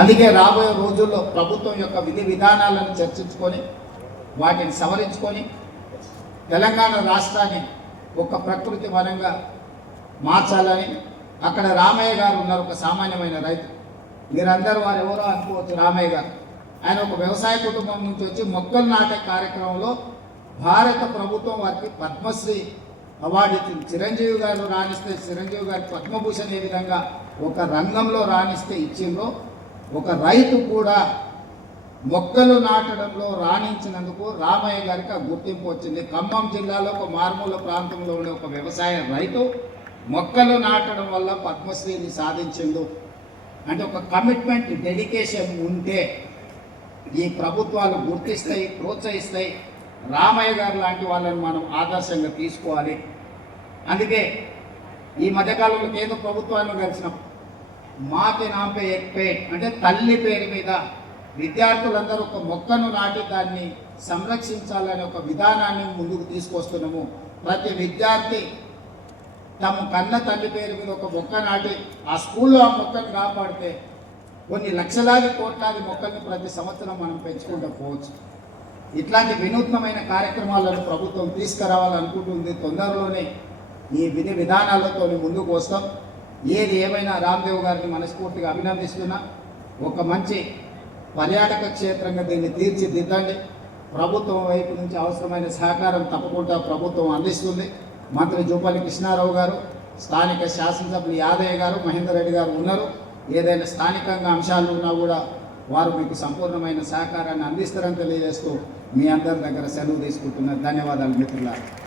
అందుకే రాబోయే రోజుల్లో ప్రభుత్వం యొక్క విధి విధానాలను చర్చించుకొని వాటిని సవరించుకొని తెలంగాణ రాష్ట్రాన్ని ఒక ప్రకృతి వనంగా మార్చాలని అక్కడ రామయ్య గారు ఉన్నారు ఒక సామాన్యమైన రైతు. మీరందరూ వారు ఎవరో అనుకోవచ్చు రామయ్య గారు. ఆయన ఒక వ్యవసాయ కుటుంబం నుంచి వచ్చి మొక్కలు నాటే కార్యక్రమంలో భారత ప్రభుత్వం వారికి పద్మశ్రీ అవార్డు ఇచ్చింది. చిరంజీవి గారు రాణిస్తే చిరంజీవి గారికి పద్మభూషణ్ ఏ విధంగా ఒక రంగంలో రాణిస్తే ఇచ్చిందో ఒక రైతు కూడా మొక్కలు నాటడంలో రాణించినందుకు రామయ్య గారికి ఆ గుర్తింపు వచ్చింది. ఖమ్మం జిల్లాలో ఒక మారుమూల ప్రాంతంలో ఉండే ఒక వ్యవసాయ రైతు మొక్కలు నాటడం వల్ల పద్మశ్రీని సాధించిండు. అంటే ఒక కమిట్మెంట్ డెడికేషన్ ఉంటే ఈ ప్రభుత్వాలు గుర్తిస్తాయి ప్రోత్సహిస్తాయి. రామయ్య గారు లాంటి వాళ్ళని మనం ఆదర్శంగా తీసుకోవాలి. అందుకే ఈ మధ్యకాలంలో కేంద్ర ప్రభుత్వాన్ని కలిసినాం మాకి నాపే ఎక్పేట్ అంటే తల్లి పేరు మీద విద్యార్థులందరూ ఒక మొక్కను నాటి దాన్ని సంరక్షించాలనే ఒక విధానాన్ని ముందుకు తీసుకొస్తున్నాము. ప్రతి విద్యార్థి తమ కన్న తల్లి పేరు మీద ఒక మొక్క నాటి ఆ స్కూల్లో ఆ మొక్కను కాపాడితే కొన్ని లక్షలాది కోట్లాది మొక్కల్ని ప్రతి సంవత్సరం మనం పెంచుకుంటూ పోవచ్చు. ఇట్లాంటి వినూత్నమైన కార్యక్రమాలను ప్రభుత్వం తీసుకురావాలనుకుంటుంది. తొందరలోనే ఈ విధి విధానాలతో ముందుకు వస్తాం. ఏది ఏమైనా రామ్దేవ్ గారిని మనస్ఫూర్తిగా అభినందిస్తున్నా. ఒక మంచి పర్యాటక క్షేత్రంగా దీన్ని తీర్చిదిద్దండి. ప్రభుత్వం వైపు నుంచి అవసరమైన సహకారం తప్పకుండా ప్రభుత్వం అందిస్తుంది. మంత్రి జూపల్లి కృష్ణారావు గారు స్థానిక శాసనసభ్యులు యాదయ్య గారు మహేందర్ రెడ్డి గారు ఉన్నారు. ఏదైనా స్థానికంగా అంశాలు ఉన్నా కూడా వారు మీకు సంపూర్ణమైన సహకారాన్ని అందిస్తారని తెలియజేస్తూ మీ అందరి దగ్గర సెలవు తీసుకుంటున్నారు ధన్యవాదాలు మిత్రులారా.